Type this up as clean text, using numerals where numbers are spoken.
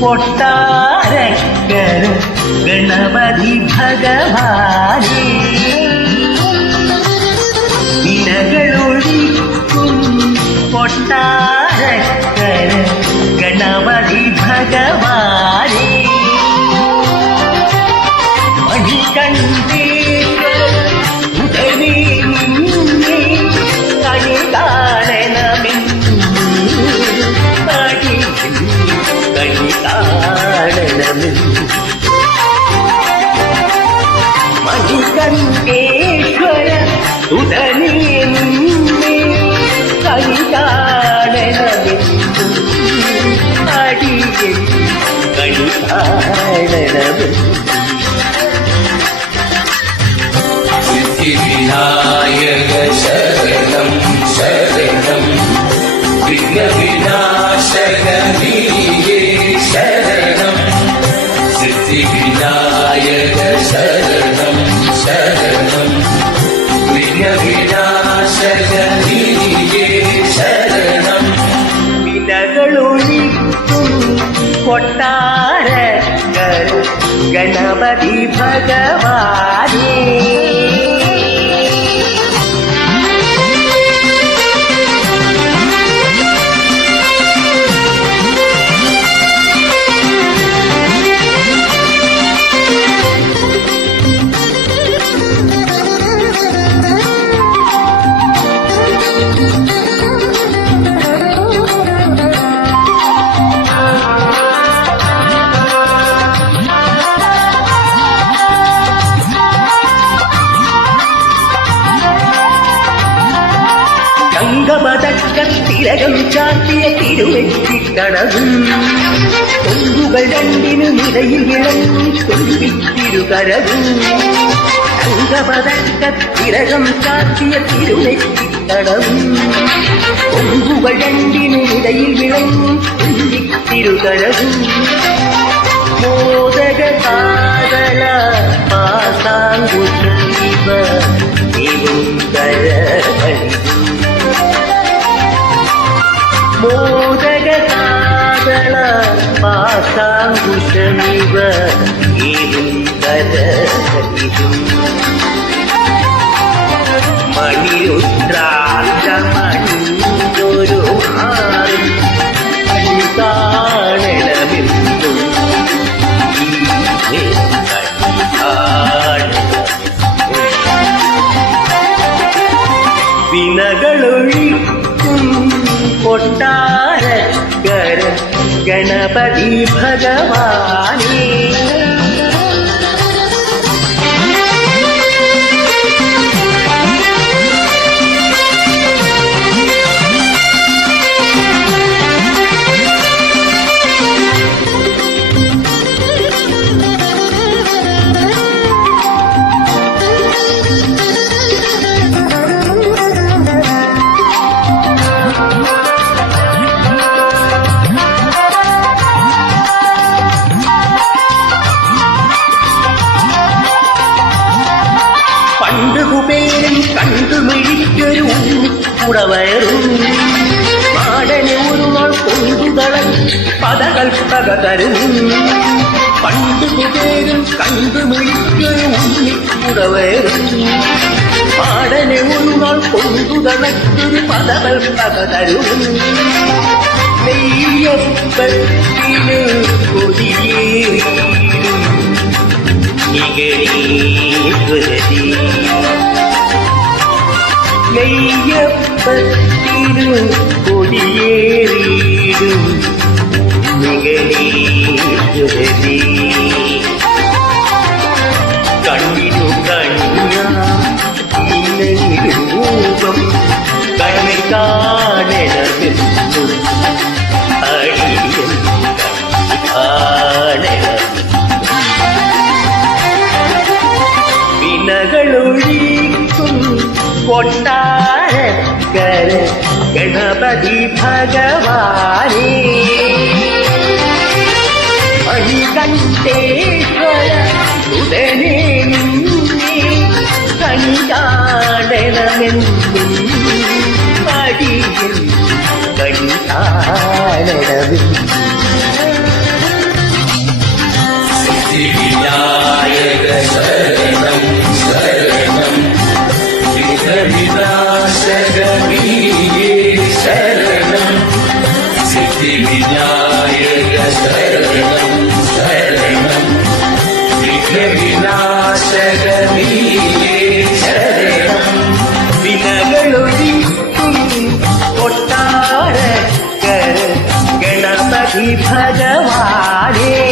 കൊട്ടാരക്കര ഗണപതി ഭഗവാനേ വിനകളൊഴിക്കും കൊട്ടാരക്കര ഗണപതി ഭഗവാനേ മണികണ്ഠേശ്വര ഉടനെ നിന്നെ കണി കാണണമെന്ന് കണി കാണണമെന്ന് മണികണ്ഠേശ്വര ഉടനെ നിന്നെ കണി കാണണമെന്ന് അടിയൻ കണി കാണണമെന്ന് വിനായക ശരണം ശരണം വിഘ്നവിനാശക നീയേ ശരണം സിദ്ധി വിനായക ശരണം ശരണം വിഘ്നവിനാശക നീയേ ശരണം വിനകളൊഴിക്കും കൊട്ടാരക്കര ഗണപതി ഭഗവാനേ തിലകം ചാത്തിയ തിരുവെറ്റിക്കണവും കൊമ്പുകൾ രണ്ടിനു നിലയിൽ വിളങ്ങി കൊല്ലിത്തിരുകരവും തിലകം ചാത്തിയ തിരുവെറ്റിക്കണവും കൊമ്പുകൾ രണ്ടിനു നിലയിൽ വിളങ്ങി കൊല്ലിത്തിരുകരവും മോദക കാതല പാസാങ്കുശിവ മോദകതാതള പാസാങ്കുശമിവ ഏതും കരകലിതും മണിരുദ്രാക്ഷമണിയൊരു മാറി കണി കാണണമെന്നും വിനകളൊഴിക്കും കൊട്ടാരക്കര ഗണപതി ഭഗവാനേ കുബേരൻ കണ്ടുമിഴിക്കൊരു കുടവയറും മാടനെ ഒരു നാൾ കൊണ്ടുതളൻ പദകൽപ്പക തരും പണ്ട് കുബേരൻ കണ്ടുമിഴിക്കൊരു ഉണ്ണിക്കുടവയറും മാടനെ ഒരു നാൾ കൊണ്ടുതളക്കൊരു പദകൽപ്പക തരും നെയ്യപ്പത്തിന് കൊടിയേറിയും നിഗരീശ്വരതി നെയ്യപ്പത്തിനു കൊടിയേറിയിടും നിഗരീശ്വരതി കണ്ണിനു കണ്ണിരൂപം കണ്ണി കാണണമെന്നു അടിയൻ കാണണം വിനകളൊഴിക്കും കൊട്ടാരക്കര ഗണപതി ഭഗവാനേ മണികണ്ഠേശ്വര ഉടനെ നിന്നെ കണി കാണണമെന്നും അടിയൻ കണി കാണണമെന്നും ഗണപതി ഭഗവാനേ